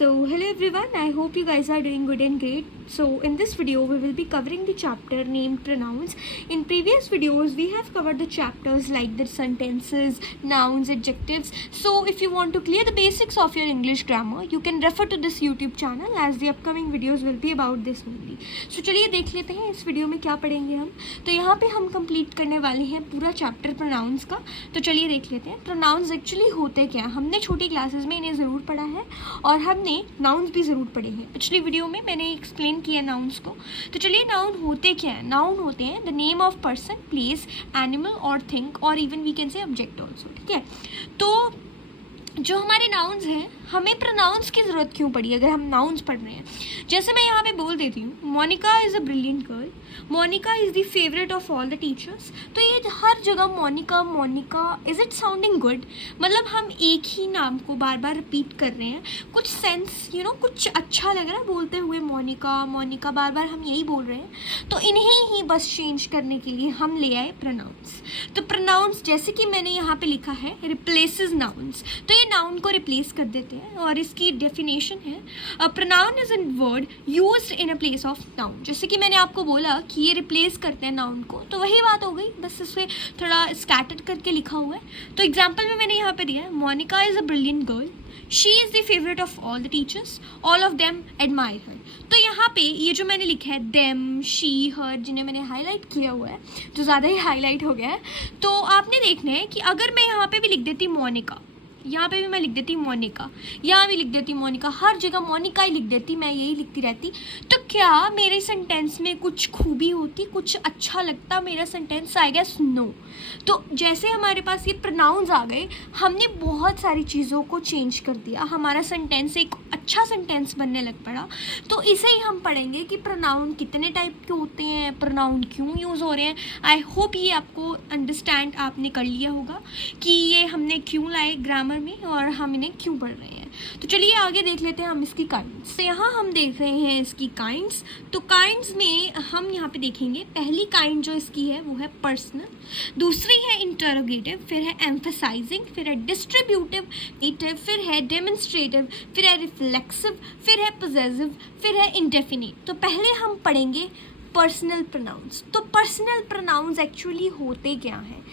So hello everyone, I hope you guys are doing good and great. So in this video we will be covering the chapter named pronouns. In previous videos we have covered the chapters like the sentences, nouns, adjectives. So if you want to clear the basics of your English grammar, you can refer to this YouTube channel as the upcoming videos will be about this only. So चलिए देख लेते हैं इस video में क्या पढ़ेंगे हम. तो यहाँ पे हम कंप्लीट करने वाले हैं पूरा चैप्टर प्रोनाउंस का. तो चलिए देख लेते हैं प्रोनाउंस एक्चुअली होते क्या. हमने छोटी क्लासेस में इन्हें ज़रूर पढ़ा है और हमने नाउन्स भी ज़रूर पढ़े हैं. पिछली वीडियो में मैंने एक्सप्लेन किया नाउन्स को. तो चलिए नाउन होते क्या हैं. नाउन होते हैं the name of person, place, animal और थिंग और even we can say object also. ठीक है. तो जो हमारे नाउन्स हैं, हमें प्रोनाउंस की ज़रूरत क्यों पड़ी अगर हम नाउन्स पढ़ रहे हैं. जैसे मैं यहाँ पे बोल देती हूँ Monica is a brilliant girl, Monica is the favourite of all the teachers. तो ये हर जगह Monica Monica, is it sounding good. मतलब हम एक ही नाम को बार बार रिपीट कर रहे हैं. कुछ सेंस कुछ अच्छा लग रहा है बोलते हुए मोनिका मोनिका, बार बार हम यही बोल रहे हैं. तो इन्हें ही बस चेंज करने के लिए हम ले आए प्रोनाउंस. तो प्रोनाउंस जैसे कि मैंने यहाँ पे लिखा है रिप्लेसेस नाउन्स. तो ये नाउन को रिप्लेस कर देते हैं और इसकी डेफिनेशन है pronoun is an word used in a place of noun. जैसे कि मैंने आपको बोला कि ये रिप्लेस करते हैं नाउन को, तो वही बात हो गई, बस इसमें थोड़ा स्कैटर्ड करके लिखा हुआ है. तो एग्जाम्पल में मैंने यहाँ पे दिया है Monica is a brilliant girl, she is the favourite of all the teachers, all of them admire her. तो यहाँ पे ये जो मैंने लिखा है देम, शी, हर, जिन्हें मैंने हाईलाइट किया हुआ है, जो ज़्यादा ही हाईलाइट हो गया है, तो आपने देखना है कि अगर मैं यहाँ पे भी लिख देती मोनिका, यहाँ पे भी मैं लिख देती मोनिका, यहाँ भी लिख देती मोनिका, हर जगह मोनिका ही लिख देती, मैं यही लिखती रहती, तो क्या मेरे सेंटेंस में कुछ खूबी होती, कुछ अच्छा लगता मेरा सेंटेंस? I guess no. तो जैसे हमारे पास ये प्रोनाउंस आ गए, हमने बहुत सारी चीज़ों को चेंज कर दिया, हमारा सेंटेंस एक अच्छा सेंटेंस बनने लग पड़ा. तो इसे ही हम पढ़ेंगे कि प्रोनाउन कितने टाइप के होते हैं, प्रोनाउन क्यों यूज़ हो रहे हैं. आई होप ये आपको अंडरस्टैंड आपने कर लिया होगा कि ये हमने क्यों लाए ग्रामर में और हम इन्हें क्यों पढ़ रहे हैं. तो चलिए आगे देख लेते हैं हम इसकी काइंड्स. तो यहाँ हम देख रहे हैं इसकी काइंड्स. तो काइंड्स में हम यहाँ पे देखेंगे पहली काइंड जो इसकी है वो है पर्सनल, दूसरी है इंटरोगेटिव, फिर है एम्फसाइजिंग, फिर है डिस्ट्रीब्यूटिव, फिर है डेमोन्स्ट्रेटिव, फिर है रिफ्लेक्सिव, फिर है पोजेसिव, फिर है इंडेफिनिट. तो पहले हम पढ़ेंगे पर्सनल प्रोनाउंस. तो पर्सनल प्रोनाउंस एक्चुअली होते क्या हैं.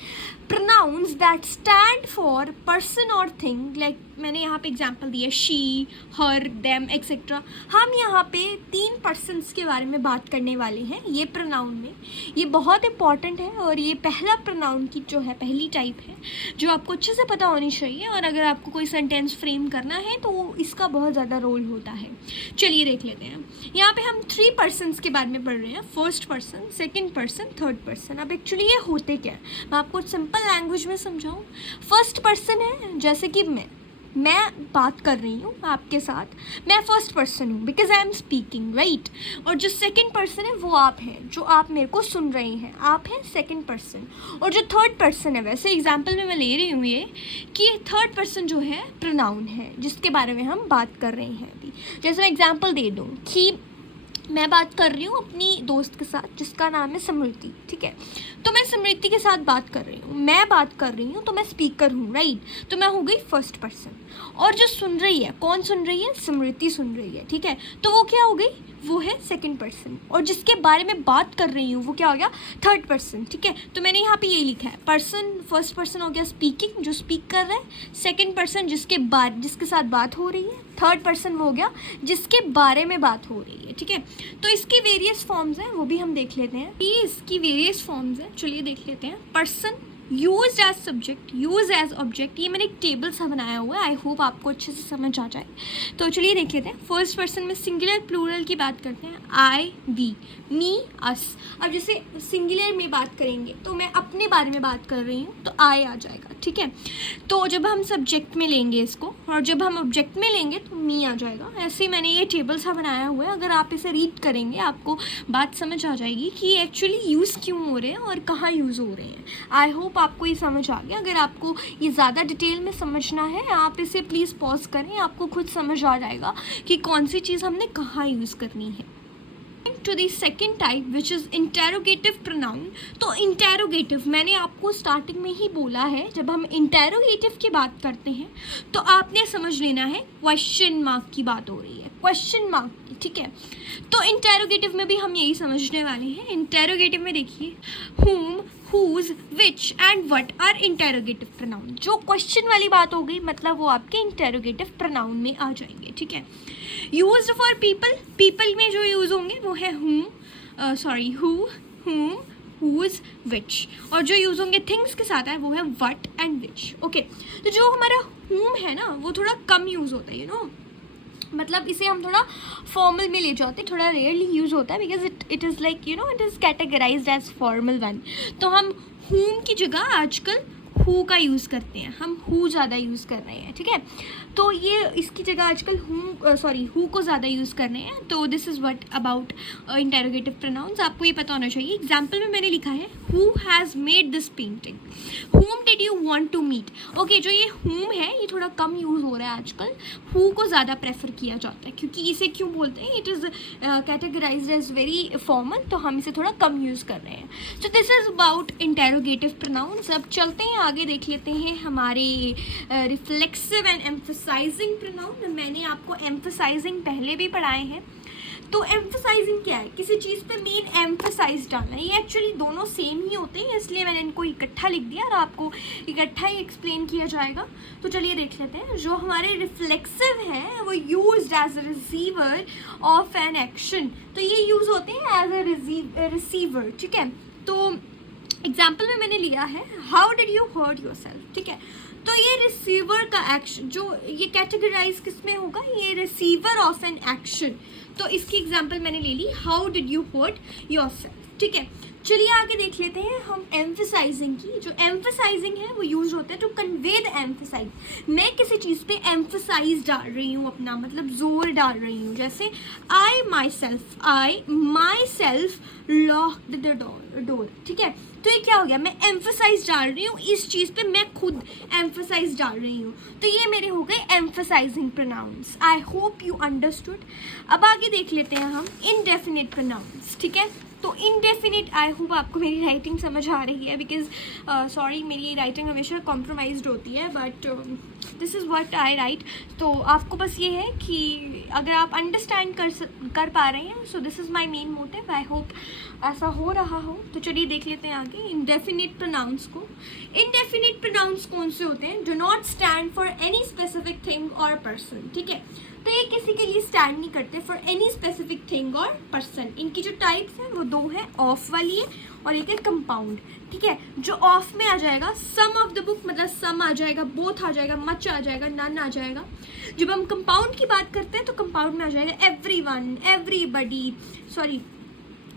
Pronouns that stand for person और थिंग, लाइक मैंने यहाँ पे एग्जांपल दिया शी, हर, देम एक्सेट्रा. हम यहाँ पे 3 पर्सन्स के बारे में बात करने वाले हैं ये प्रोनाउन में. ये बहुत इंपॉर्टेंट है और ये पहला प्रोनाउन की जो है पहली टाइप है जो आपको अच्छे से पता होनी चाहिए. और अगर आपको कोई सेंटेंस फ्रेम करना है तो इसका बहुत ज़्यादा रोल होता है. चलिए देख लेते हैं. यहाँ पे हम 3 पर्सन्स के बारे में पढ़ रहे हैं, first person, second person, third person. अब एक्चुअली ये होते क्या है मैं आपको सिंपल लैंग्वेज में समझाऊँ. फर्स्ट पर्सन है जैसे कि मैं बात कर रही हूँ आपके साथ, मैं फर्स्ट पर्सन हूँ because I am speaking, right. और जो सेकंड पर्सन है वो आप हैं, जो आप मेरे को सुन रहे हैं, आप हैं सेकंड पर्सन. और जो थर्ड पर्सन है, वैसे एग्जांपल में मैं ले रही हूँ ये कि थर्ड पर्सन जो है प्रोनाउन है जिसके बारे में हम बात कर रहे हैं अभी. जैसे मैं एग्जाम्पल दे दूँ कि मैं बात कर रही हूँ अपनी दोस्त के साथ जिसका नाम है समृति. ठीक है. तो मैं समृति के साथ बात कर रही हूँ, मैं बात कर रही हूँ, तो मैं स्पीकर हूँ, राइट. तो मैं हो गई फर्स्ट पर्सन. और जो सुन रही है, कौन सुन रही है? समृति सुन रही है. ठीक है. तो वो क्या हो गई? वो है सेकंड पर्सन. और जिसके बारे में बात कर रही हूँ वो क्या हो गया? Third person. ठीक है. तो मैंने यहाँ पे यही लिखा है पर्सन, फर्स्ट पर्सन हो गया स्पीकिंग, जो स्पीक कर रहा है, सेकंड पर्सन जिसके साथ बात हो रही है, थर्ड पर्सन वो हो गया जिसके बारे में बात हो रही है. ठीक है. तो इसकी वेरियस फॉर्म्स हैं, वो भी हम देख लेते हैं. ये इसकी वेरियस फॉर्म्स हैं, चलिए देख लेते हैं. Person, use as subject, use as object. ये मैंने एक टेबल सा बनाया हुआ है, आई होप आपको अच्छे से समझ आ जाए. तो चलिए देख लेते हैं. फर्स्ट पर्सन में सिंगुलर प्लूरल की बात करते हैं. आई, वी, मी, अस. अब जैसे सिंगुलर में बात करेंगे तो मैं अपने बारे में बात कर रही हूँ तो आई आ जाएगा. ठीक है. तो जब हम सब्जेक्ट में लेंगे इसको और जब हम ऑब्जेक्ट में लेंगे तो मी आ जाएगा. ऐसे ही मैंने ये टेबल सा बनाया हुआ है. अगर आप इसे रीड करेंगे आपको बात समझ आ जाएगी कि एक्चुअली यूज़ क्यों हो रहे हैं और कहाँ यूज़ हो रहे हैं. आई होप आपको ये समझ आ गया. अगर आपको ये ज़्यादा डिटेल में समझना है आप इसे प्लीज़ पॉज करें, आपको खुद समझ आ जाएगा कि कौन सी चीज़ हमने कहाँ यूज़ करनी है. To the second type which is interrogative pronoun. तो इंटेरोगेटिव मैंने आपको स्टार्टिंग में ही बोला है, जब हम इंटेरोगेटिव की बात करते हैं तो आपने समझ लेना है क्वेश्चन मार्क की बात हो रही है, क्वेश्चन मार्क की, ठीक है। तो इंटेरोगेटिव में भी हम यही समझने वाले हैं। इंटेरोगेटिव में देखिए whom, whose, which and what are interrogative pronoun. जो क्वेश्चन वाली बात हो गई मतलब वो आपके इंटेरोगेटिव प्रोनाउन में आ जाएंगे, ठीक है। यूज्ड फॉर पीपल, पीपल में जो यूज़ होंगे वो है who, whom, whose, which, और जो यूज़ होंगे थिंग्स के साथ है वो है what and which, ओके। तो जो हमारा whom है ना वो थोड़ा कम यूज़ होता है, यू नो, मतलब इसे हम थोड़ा फॉर्मल में ले जाते हैं, थोड़ा रेयरली यूज़ होता है because it is like you know it is categorised as formal one. तो हम whom की जगह आजकल who का यूज़ करते हैं, हम who ज़्यादा यूज़ कर रहे हैं, ठीक है। तो ये इसकी जगह आजकल who को ज़्यादा यूज़ कर रहे हैं। तो this is what about interrogative pronounce, आपको ये पता होना चाहिए। एग्जाम्पल में मैंने लिखा है who has made this painting, whom did you want to meet, okay. जो ये whom है ये थोड़ा कम यूज़ हो रहा है आजकल, who को ज़्यादा प्रेफर किया जाता है क्योंकि इसे क्यों बोलते हैं, it is categorised as very formal, तो हम इसे थोड़ा कम यूज़ कर रहे हैं। So this is about interrogative pronouns. अब चलते हैं आगे, देख लेते हैं हमारे रिफ्लेक्सिव एंड एम्फसाइजिंग प्रोनाउन। मैंने आपको एम्फसाइजिंग पहले भी पढ़ाए हैं। तो एम्फसाइजिंग क्या है, किसी चीज़ पे मेन एम्फसाइज डालना है। ये एक्चुअली दोनों सेम ही होते हैं, इसलिए मैंने इनको इकट्ठा लिख दिया और आपको इकट्ठा ही एक्सप्लेन किया जाएगा। तो चलिए देख लेते हैं। जो हमारे रिफ्लेक्सिव हैं वो used as a receiver of an action, तो ये यूज़ होते हैं एज अ रिसीवर, ठीक है। तो एग्जाम्पल में मैंने लिया है how did you hurt yourself, ठीक है। तो ये रिसीवर का एक्शन, जो ये कैटेगराइज किस में होगा, ये रिसीवर ऑफ एन एक्शन। तो इसकी एग्जांपल मैंने ले ली how did you hurt yourself, ठीक है। चलिए आगे देख लेते हैं हम एम्फसाइजिंग की। जो एम्फसाइजिंग है वो यूज होता है टू कन्वे द एम्फसाइज। मैं किसी चीज़ पे एम्फसाइज डाल रही हूँ, अपना मतलब जोर डाल रही हूँ। जैसे I myself lock the door, ठीक है। तो ये क्या हो गया, मैं एम्फसाइज डाल रही हूँ इस चीज़ पे, मैं खुद एम्फसाइज डाल रही हूँ। तो ये मेरे हो गए emphasising pronouns. I hope you understood. अब आगे देख लेते हैं हम इनडेफिनिट प्रोनाउंस, ठीक है। तो इनडेफिनिट, आई होप आपको मेरी राइटिंग समझ आ रही है बिकॉज सॉरी मेरी राइटिंग हमेशा कॉम्प्रोमाइज्ड होती है, but this is what I right. तो आपको बस ये है कि अगर आप अंडरस्टैंड कर पा रहे हैं, so this is my main motive. I hope ऐसा हो रहा हो। तो चलिए देख लेते हैं आगे इनडेफिनिट प्रोनाउंस को। इनडेफिनिट प्रोनाउंस कौन से होते हैं, do not stand for any specific thing और पर्सन, ठीक है। तो ये किसी के लिए स्टैंड नहीं करते फॉर एनी स्पेसिफिक थिंग और पर्सन। इनकी जो टाइप्स हैं वो दो हैं, ऑफ वाली है और एक है कंपाउंड, ठीक है। जो ऑफ में आ जाएगा सम ऑफ द बुक, मतलब सम आ जाएगा, बोथ आ जाएगा, मच आ जाएगा, नन आ जाएगा। जब हम कंपाउंड की बात करते हैं तो कंपाउंड में आ जाएगा एवरीवन, एवरीबडी, सॉरी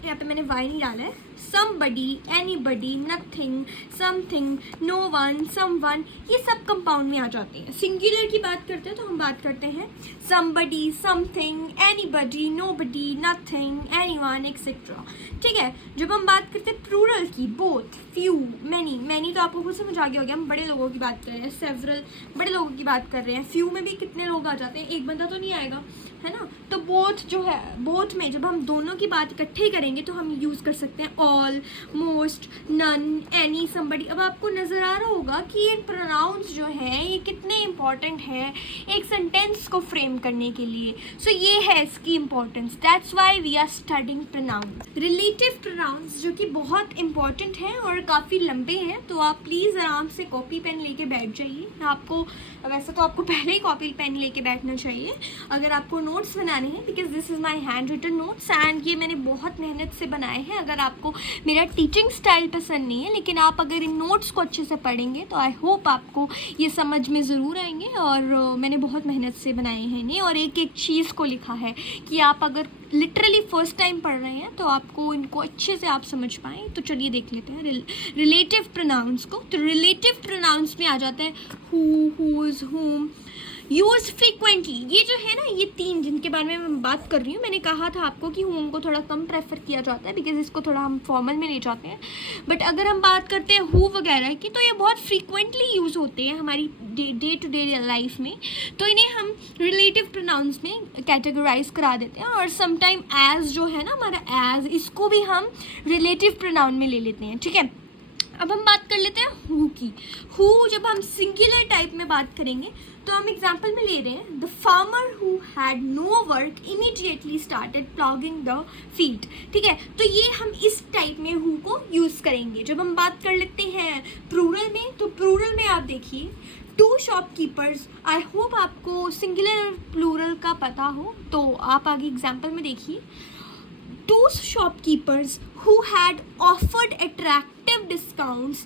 यहाँ पे मैंने वाई नहीं डाला है, somebody, anybody, nothing, something, no one, someone, ये सब कंपाउंड में आ जाते हैं। सिंगुलर की बात करते हैं तो हम बात करते हैं somebody, something, anybody, nobody, nothing, anyone, etc. ठीक है। जब हम बात करते हैं प्लूरल की, both, few, many, many तो आपको खुद समझ आ गया होगा, हम बड़े लोगों की बात कर रहे हैं, several बड़े लोगों की बात कर रहे हैं। few में भी कितने लोग आ जाते हैं, एक बंदा तो नहीं आएगा, है ना। तो बोथ जो है, बोथ में जब हम दोनों की बात इकट्ठे करेंगे तो हम यूज़ कर सकते हैं all, most, none, any, somebody. अब आपको नज़र आ रहा होगा कि ये प्रोनाउंस जो है ये कितने इंपॉर्टेंट है एक सेंटेंस को फ्रेम करने के लिए। सो ये है इसकी importance, that's why we are studying pronouns. Relative pronouns जो कि बहुत इंपॉर्टेंट हैं और काफ़ी लंबे हैं, तो आप प्लीज़ आराम से कॉपी पेन लेके बैठ जाइए। आपको वैसे तो आपको पहले ही कॉपी पेन लेके बैठना चाहिए अगर आपको नोट्स बनाने हैं, because this is my handwritten notes and ये मैंने बहुत मेहनत से बनाए हैं। अगर आपको मेरा टीचिंग स्टाइल पसंद नहीं है, लेकिन आप अगर इन नोट्स को अच्छे से पढ़ेंगे तो आई होप आपको ये समझ में ज़रूर आएंगे। और मैंने बहुत मेहनत से बनाए हैं इन्हें और एक एक चीज़ को लिखा है कि आप अगर लिटरली फर्स्ट टाइम पढ़ रहे हैं तो आपको इनको अच्छे से आप समझ पाएँ। तो चलिए देख लेते हैं रिलेटिव प्रोनाउंस को। तो रिलेटिव प्रोनाउंस में आ जाते हैं हु, हुज, हुम, यूज फ्रीक्वेंटली, ये जो है ना, ये 3 जिनके बारे में मैं बात कर रही हूँ, मैंने कहा था आपको कि हूम को थोड़ा कम प्रेफर किया जाता है बिकॉज इसको थोड़ा हम फॉर्मल में ले जाते हैं, बट अगर हम बात करते हैं हु वगैरह की, तो ये बहुत फ्रीक्वेंटली यूज़ होते हैं हमारी डे टू डे लाइफ में, तो इन्हें हम रिलेटिव प्रोनाउंस में कैटेगराइज करा देते हैं। और समटाइम एज जो है ना हमारा एज, इसको भी हम रिलेटिव प्रोनाउन में ले लेते हैं, ठीक है। अब हम बात कर लेते हैं हु की। हु जब हम सिंगुलर टाइप में बात करेंगे तो हम एग्जाम्पल में ले रहे हैं, the farmer who had no work immediately started ploughing the field, ठीक है। तो ये हम इस टाइप में हु को यूज़ करेंगे। जब हम बात कर लेते हैं प्लूरल में, तो प्लूरल में आप देखिए 2 शॉपकीपर्स, आई होप आपको सिंगुलर और प्लूरल का पता हो, तो आप आगे एग्जाम्पल में देखिए, 2 shopkeepers who had offered attractive discounts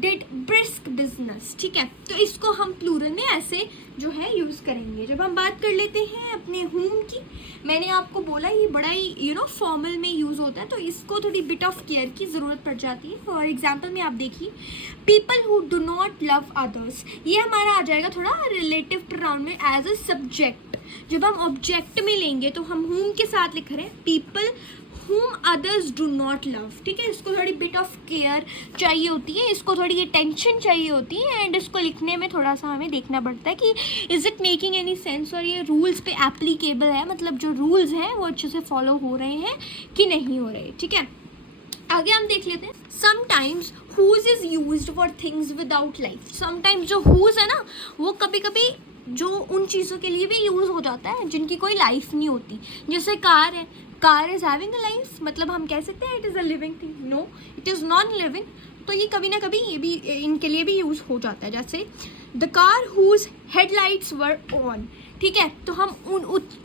did brisk business, ठीक है। तो इसको हम प्लूरल में ऐसे जो है यूज़ करेंगे। जब हम बात कर लेते हैं अपने होम की, मैंने आपको बोला ये बड़ा ही फॉर्मल में यूज़ होता है, तो इसको थोड़ी बिट ऑफ केयर की ज़रूरत पड़ जाती है। फॉर एग्जाम्पल में आप देखिए, people who do not love others, ये हमारा आ जाएगा थोड़ा रिलेटिव प्रोनाउन में एज अ सब्जेक्ट। जब हम ऑब्जेक्ट में लेंगे तो हम होम के साथ लिख रहे हैं people whom others do not love, ठीक है। इसको थोड़ी बिट ऑफ केयर चाहिए होती है, इसको थोड़ी अटेंशन चाहिए होती है, एंड इसको लिखने में थोड़ा सा हमें देखना पड़ता है कि is it making any sense, और ये रूल्स पे एप्लीकेबल है, मतलब जो रूल्स हैं वो अच्छे से फॉलो हो रहे हैं कि नहीं हो रहे, ठीक है। आगे हम देख लेते हैं, sometimes whose is used for things without life. Sometimes जो whose है ना, वो कभी कभी जो उन चीज़ों के लिए भी यूज़ हो जाता है जिनकी कोई लाइफ नहीं होती। जैसे कार है, car is having a life, मतलब हम कह सकते हैं it is a living thing, no it is non living, तो ये कभी ना कभी ये भी इनके लिए भी यूज़ हो जाता है। जैसे the car whose headlights were on, ठीक है, तो हम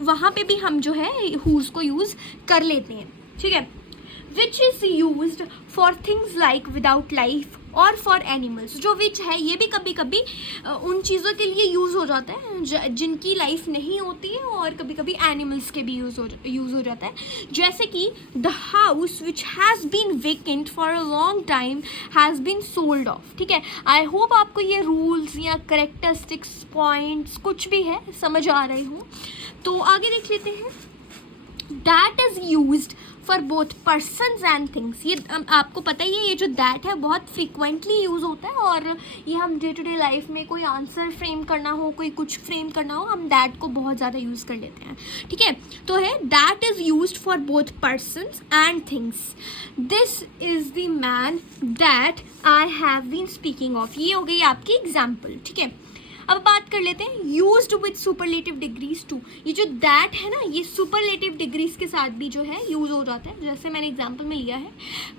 वहाँ पे भी हम जो है हुज को यूज़ कर लेते हैं, ठीक है। Which is used for things like without life और फॉर एनिमल्स, जो विच है ये भी कभी कभी उन चीज़ों के लिए यूज़ हो जाता है जिनकी लाइफ नहीं होती है, और कभी कभी एनिमल्स के भी यूज़ हो जाता है। जैसे कि the house which has been vacant for a long time has been sold off, ठीक है। आई होप आपको ये रूल्स या करेक्टरिस्टिक्स पॉइंट्स कुछ भी है समझ आ रहे हो। तो आगे देख लेते हैं, that is used for both persons and things. ये आपको पता ही है, ये जो दैट है बहुत फ्रिक्वेंटली यूज़ होता है, और ये हम डे टू डे लाइफ में कोई आंसर फ्रेम करना हो, कोई कुछ फ्रेम करना हो, हम दैट को बहुत ज़्यादा यूज़ कर लेते हैं, ठीक है। तो है that is used for both persons and things. This is the man that I have been speaking of, ये हो गई आपकी एग्जाम्पल, ठीक है। अब बात कर लेते हैं used with superlative degrees too. ये जो दैट है ना, ये सुपरलेटिव डिग्रीज के साथ भी जो है यूज़ हो जाता है। जैसे मैंने एग्जांपल में लिया है,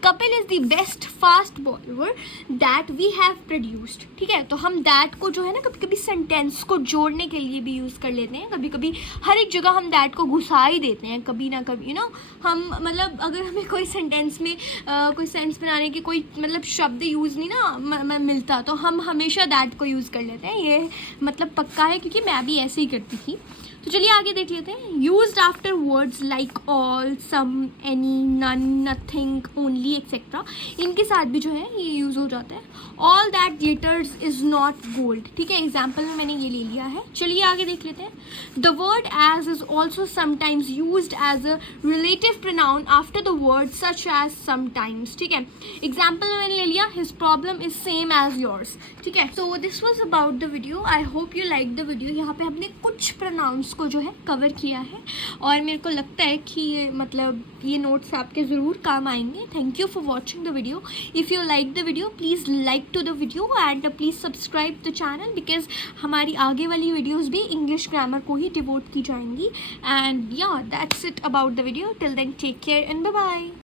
Kapil is the best fast bowler that we have produced, ठीक है। तो हम दैट को जो है ना कभी कभी सेंटेंस को जोड़ने के लिए भी यूज़ कर लेते हैं, कभी कभी हर एक जगह हम दैट को घुसा ही देते हैं, कभी ना कभी हम मतलब अगर हमें कोई सेंटेंस में कोई सेंस बनाने के कोई मतलब शब्द यूज़ नहीं ना मिलता, तो हम हमेशा दैट को यूज़ कर लेते हैं। ये मतलब पक्का है, क्योंकि मैं भी ऐसे ही करती थी। तो चलिए आगे देख लेते हैं, used after words like all, some, any, none, nothing, only etcetera, इनके साथ भी जो है ये यूज़ हो जाता है। All that glitters is not gold, ठीक है, एग्जाम्पल में मैंने ये ले लिया है। चलिए आगे देख लेते हैं, the word as is also sometimes used as a relative pronoun after the word such as sometimes, ठीक है। एग्जाम्पल में मैंने ले लिया, his problem is same as yours, ठीक है। So this was about the video, I hope you like the video. यहाँ पे हमने कुछ प्रोनाउंस को जो है कवर किया है, और मेरे को लगता है कि ये मतलब ये नोट्स आपके ज़रूर काम आएंगे। Thank you for watching the video. If you like the video please like to the video and please subscribe the channel, because हमारी आगे वाली वीडियोज़ भी इंग्लिश ग्रामर को ही डिवोट की जाएंगी। एंड या that's it about the video. Till then take care and bye bye.